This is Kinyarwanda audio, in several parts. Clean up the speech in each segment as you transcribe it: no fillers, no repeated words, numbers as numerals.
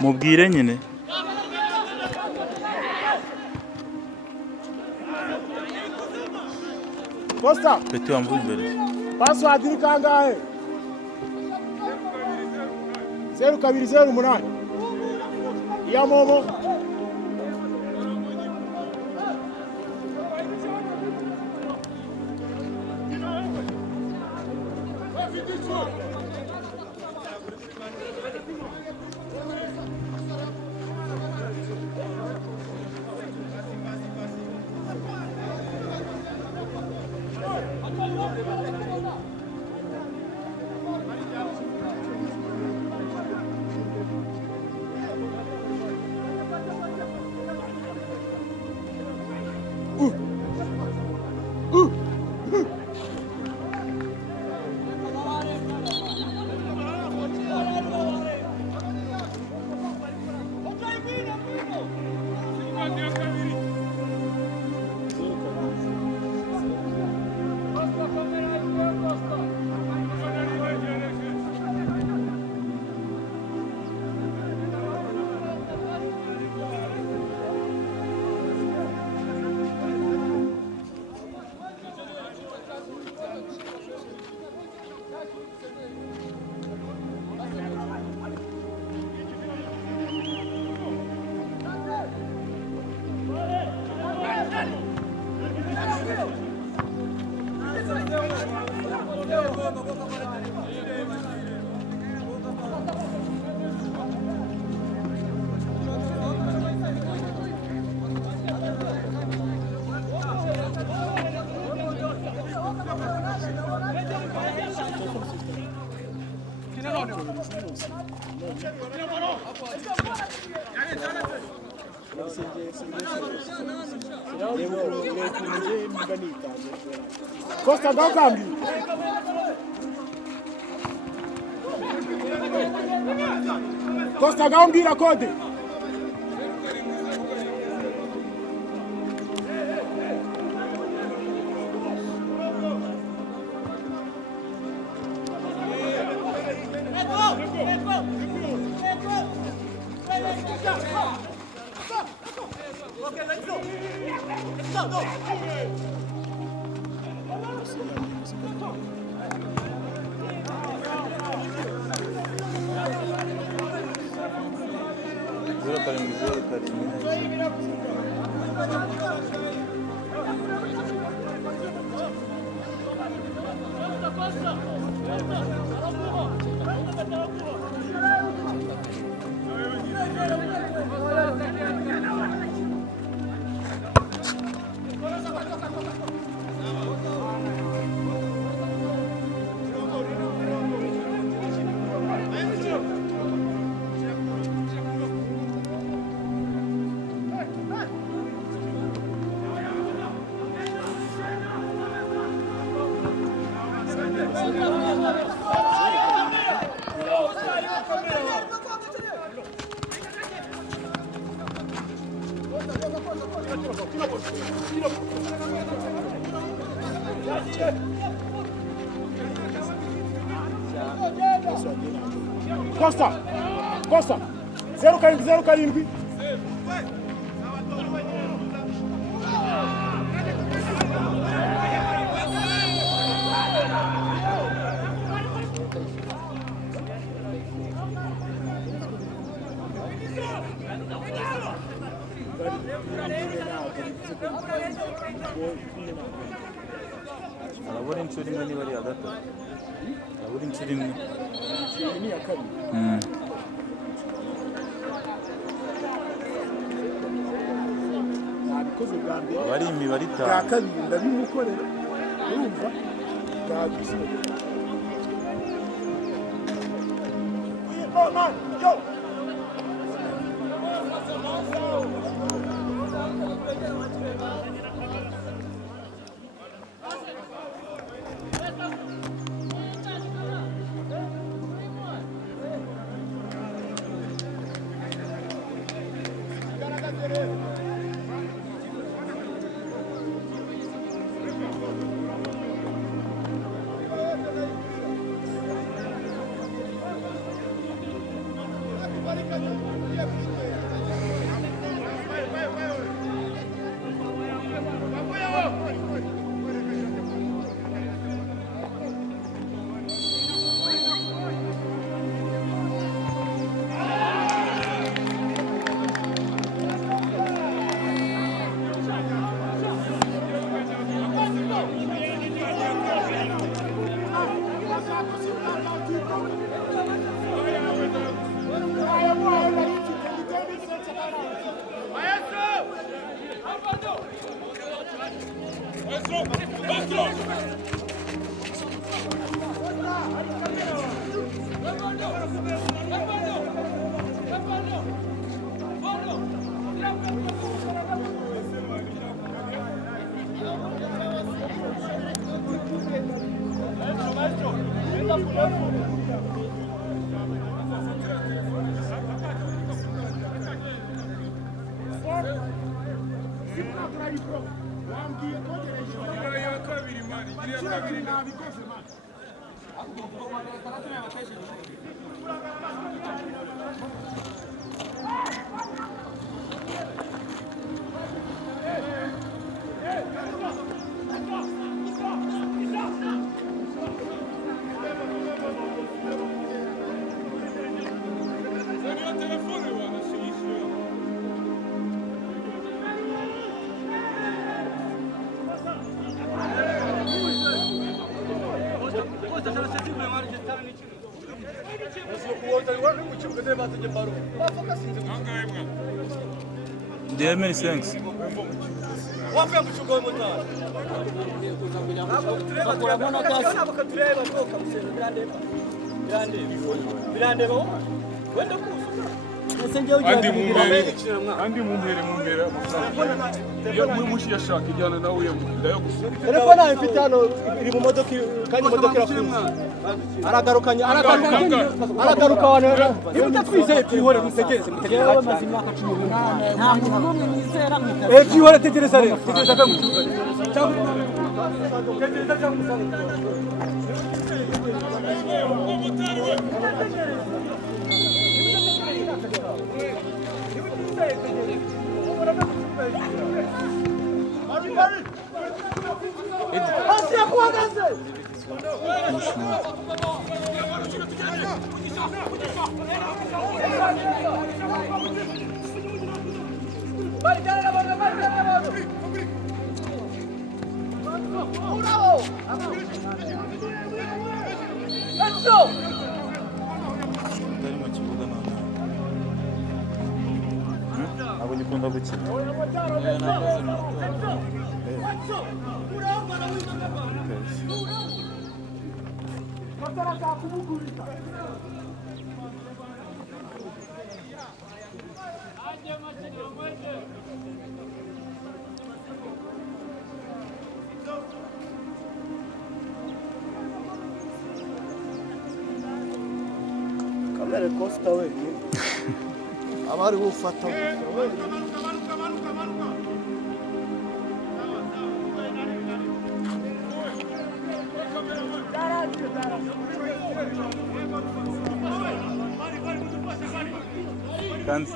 mubwire nyine. Costa Peti wamvuye imbere. password ni kangahe? 0208 iya momo Costa dá o câmbio. Costa dá gira code. Costa, Costa, 0-0. Arabura inshuro imwe niba ari iya gatatu. Arabura inshuro imwe. Ni iya kabiri. Nabikoze bwa mbere. Bari imibare itanu. Bwa kabiri ndabimukorera. Urumva? Bwagize. Yo! Do you have many things? andi mumbere iyo mushi yashaka ijyana nawe ndayagusa telefone yawe mfite hano iri mu modoka kandi imodoka irafunze aragaruka wana iyo utatwizeye twihore mutegereze yewe maze imyaka 18 nta muntu n'umwe nizera twihore tegereza rero tegereza ko mutuzanye cyangwa tegereza cyangwa musanga Ndarimo kibuga none. Abo gikunda gukina. kamere Costa we abari bufata Kandi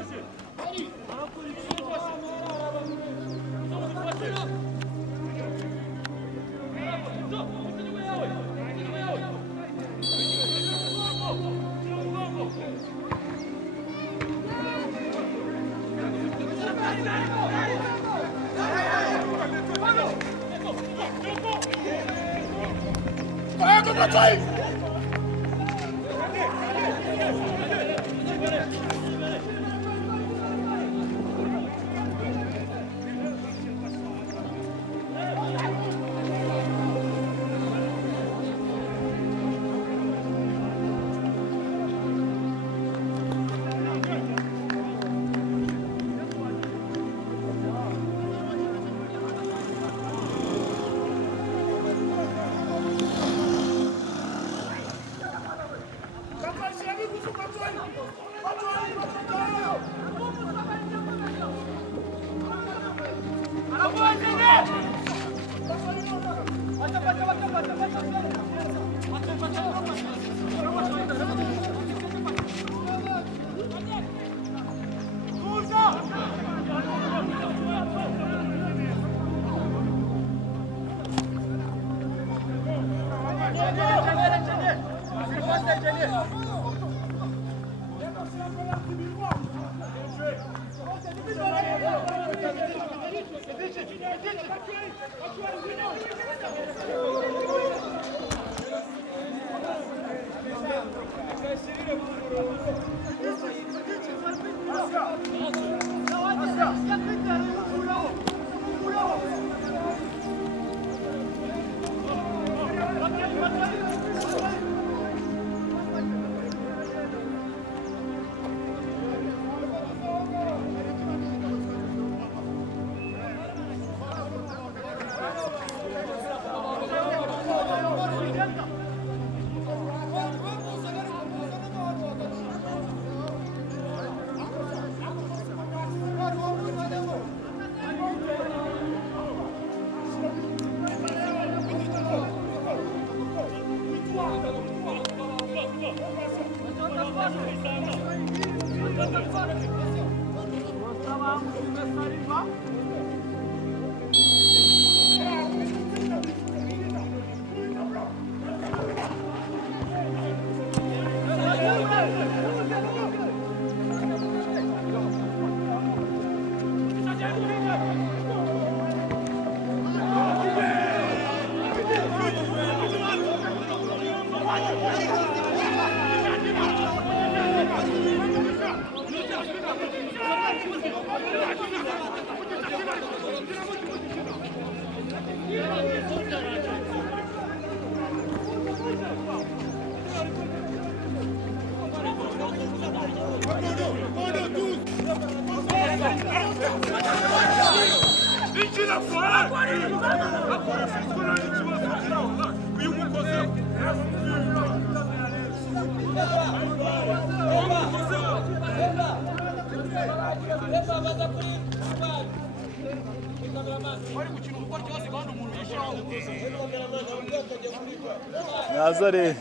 Nazare.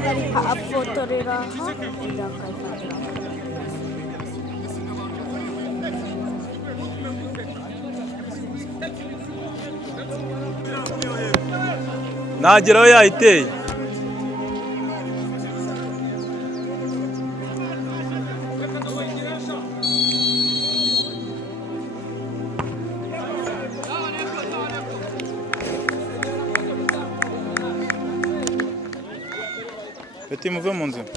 Dari Pak Apotorera tidak kayak nageraho yayiteye. Peti muve mu nzira.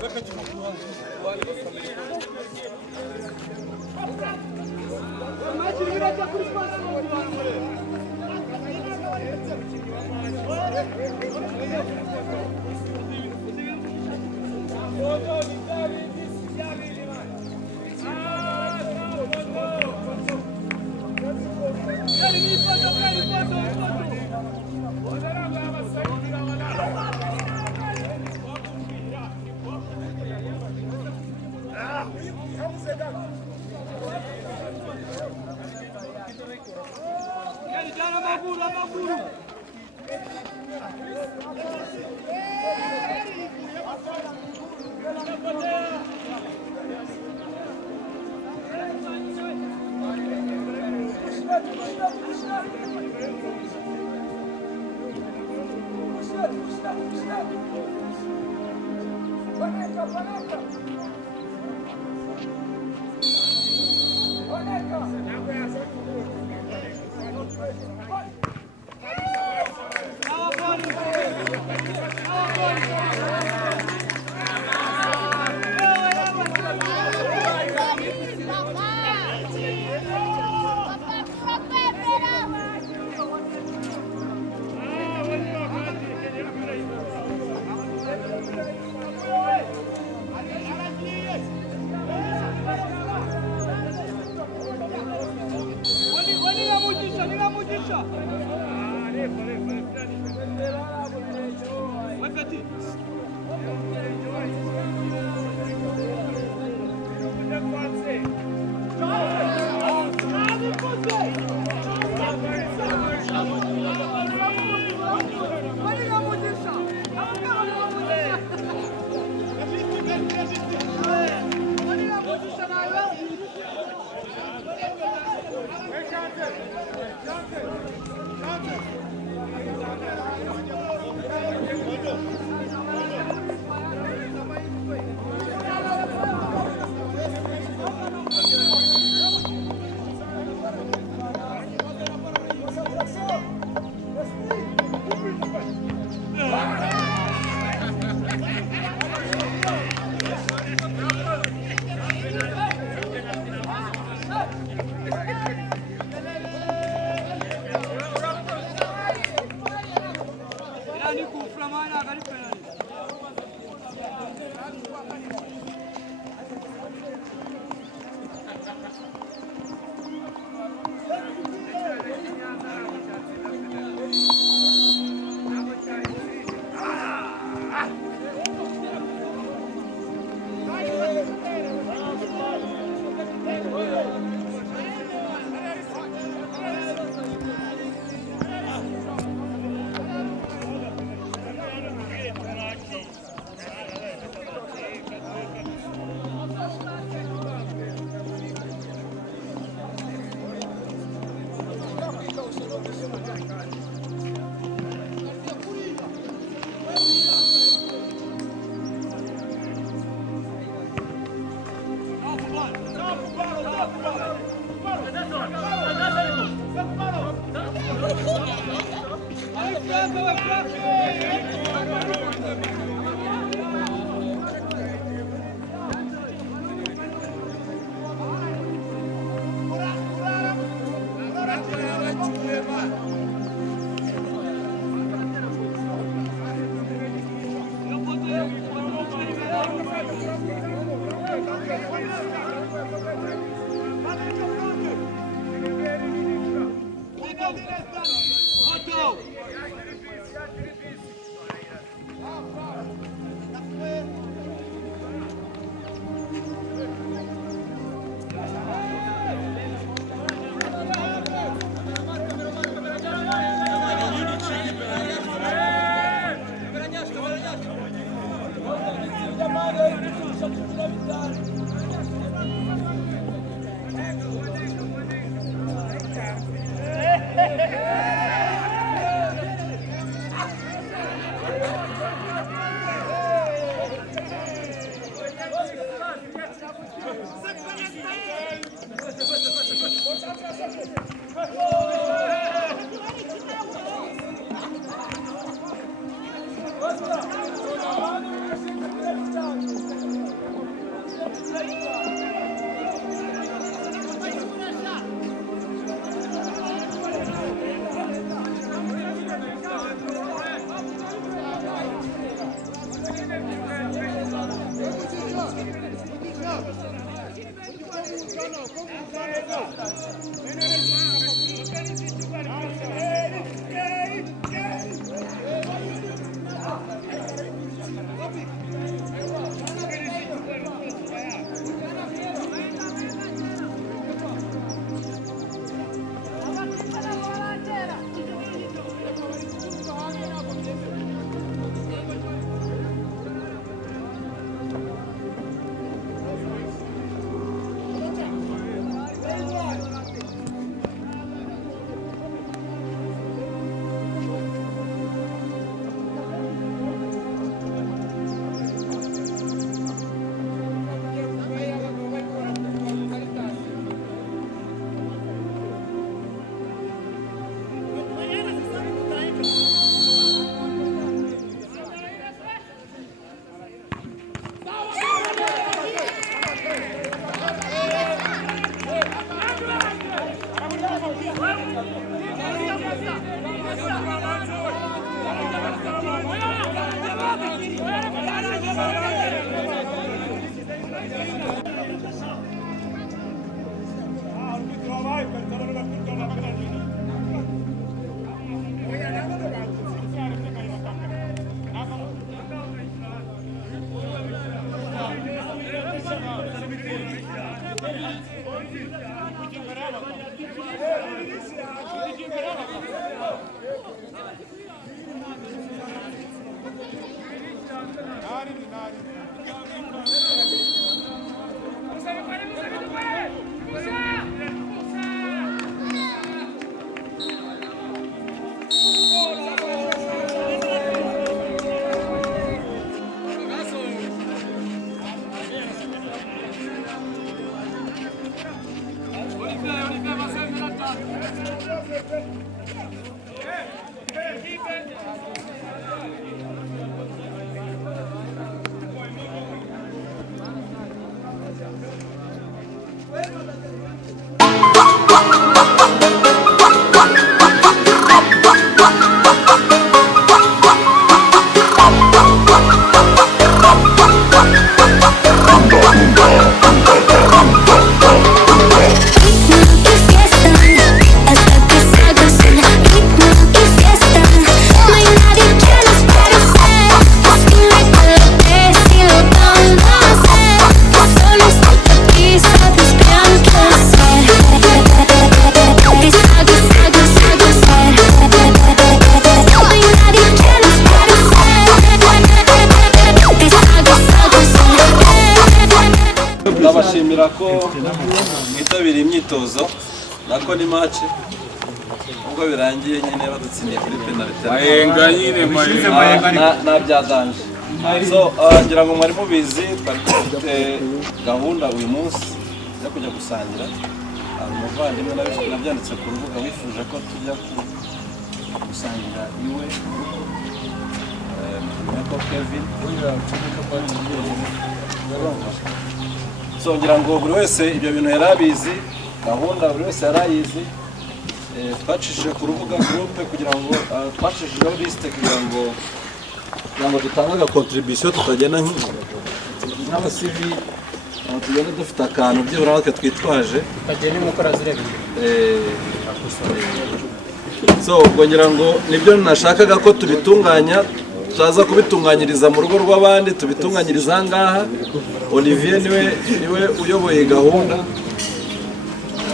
Otto! ndabashimira ko mwitabiriye imyitozo nako ni match ubwo birangiye nyine badutsindiye kuri penalty mayenga nyine mayenga na byadanje so ngira ngo mwari mubizi twari dufite gahunda uyu munsi yo kujya gusangira umuvandimwe nabyanditse ku rubuga wifuje ko tujya gusangira iwe ko Kevin so ngira ngo buri wese ibyo bintu yari abizi gahunda buri wese yari ayizi twacishije ku rubuga groupe kugira ngo twashishijeho liste kugira ngo dutange aga contribution tutagenda nk'aba-CV tugenda dufite akantu byibura natwe twitwaje tukagenda n'umukora zirebe so ubwo ngira ngo nibyo nashakaga ko tubitunganya tuzaza kubitunganyiriza mu rugo rw'abandi tubitunganyiriza aha ngaha Olivier niwe uyoboye gahunda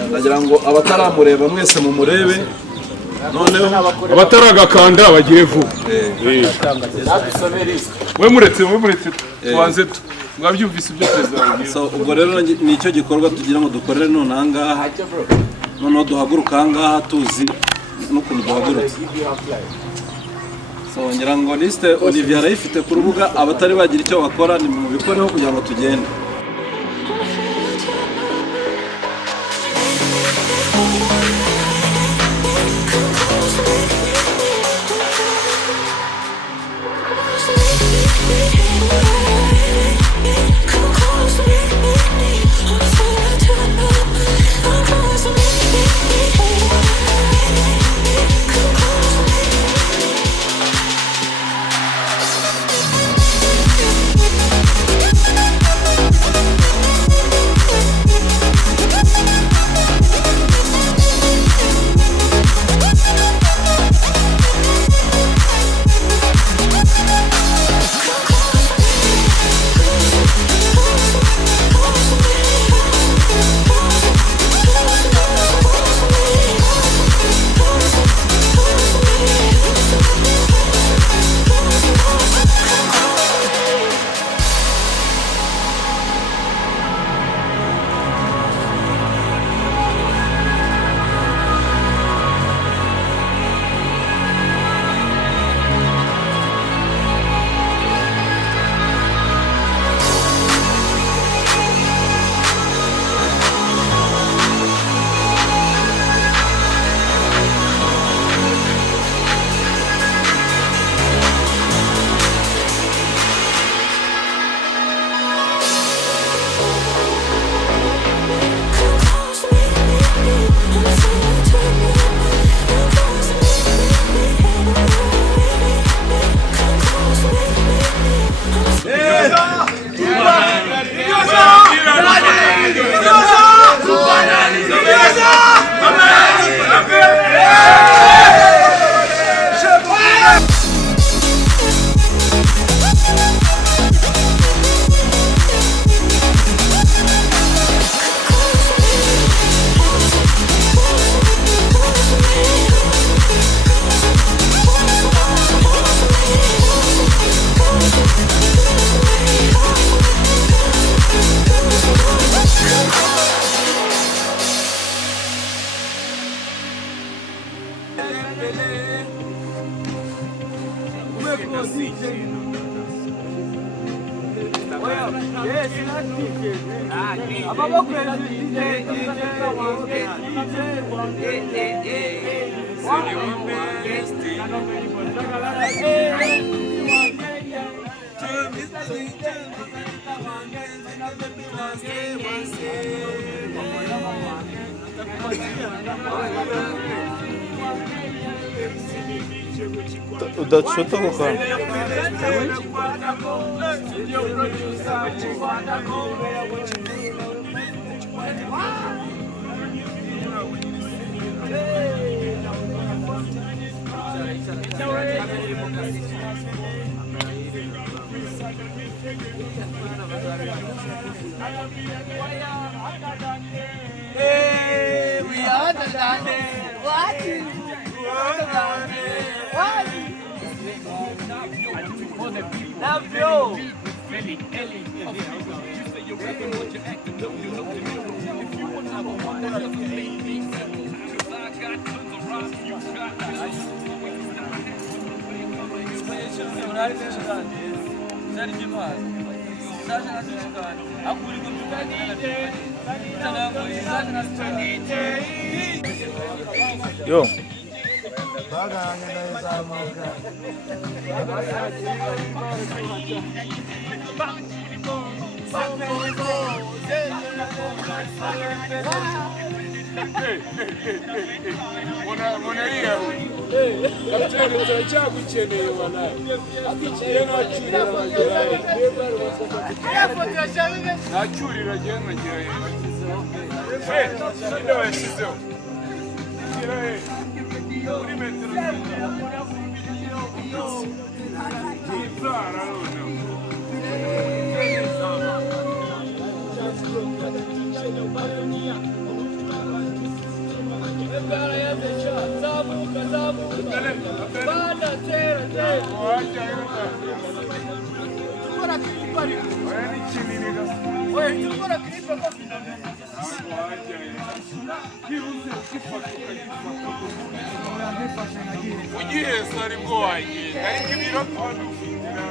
ndagira ngo abataramureba mwese mumurebe noneho abataragakanda bagire vuba we muretse tubanze mwabyumvise ibyo perezida so ubwo rero nicyo gikorwa tugira ngo dukorere none aha ngaha noneho duhaguruka aha ngaha tuzi n'ukuntu duhagurutse so ngira ngo liste Olivier arayifite ku rubuga abatari bagira icyo bakora ni mu bikoreho kugira ngo tugende Да что такое? Hey, we are the London. What? What? Love you. Yo. Munalia kapitani turacyagukeneye bana akikiye ntacyurira ntacyurira agenda ngira ninde washyizeho muri metero inzara noneho ugiheza aribwo wagenda ariko ibiro twadufitira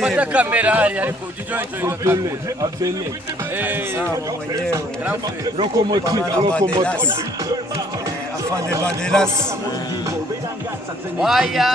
Pata kamera hali ariko ujijointo abele mwenyewe locomotive afande Banderas waya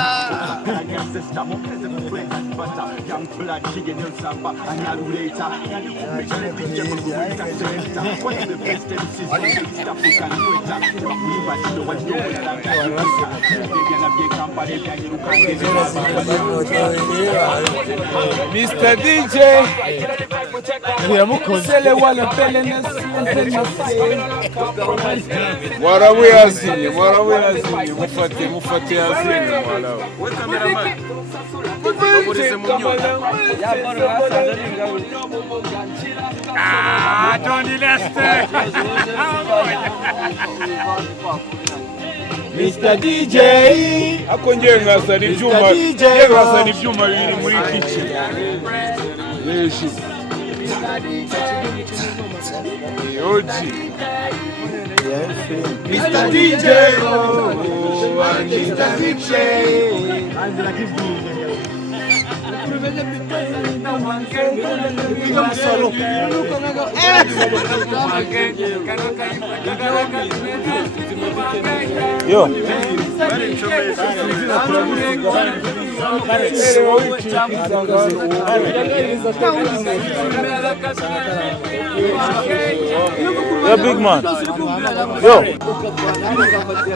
Mr. DJ Sele wala pelenes Warawe yazini mufate yazini wala Tony Lester Mr. DJ akongeye ngasana ibyuma biri muri kitchen yeshi Oji Mr. DJ Mr. DJ Yo. Yeah, big man. Yo.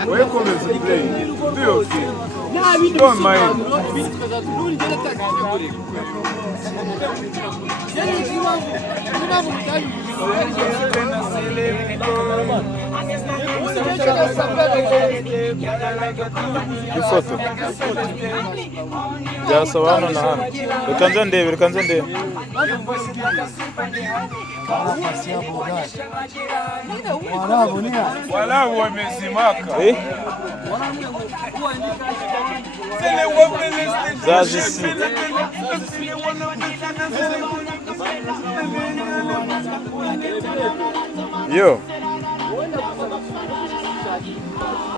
welcome to play do okay don't mind ifoto byasaba hano na hano. Reka nze ndebe. Walau wamezimaka. Zazisi. Yo.